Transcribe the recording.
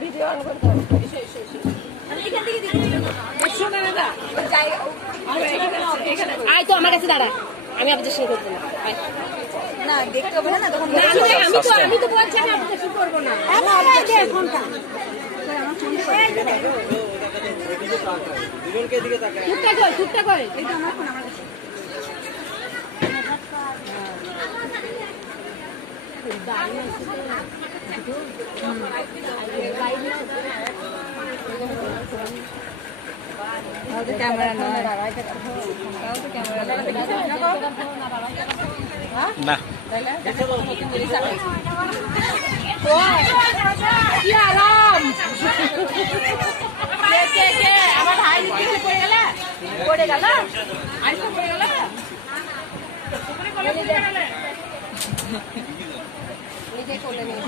Video on করে দাও। আয় তো আমার কাছে দাঁড়া, আমি অবজেকশন করবো না। না দেখতে হবে না তখন আমি তো বলছি আমি অবজেকশন করবো না। চুপটা করে ক্যামেরা নয় না কি আরাম। আমার ভাই পড়ে গেল নিজে কোলে নিয়ে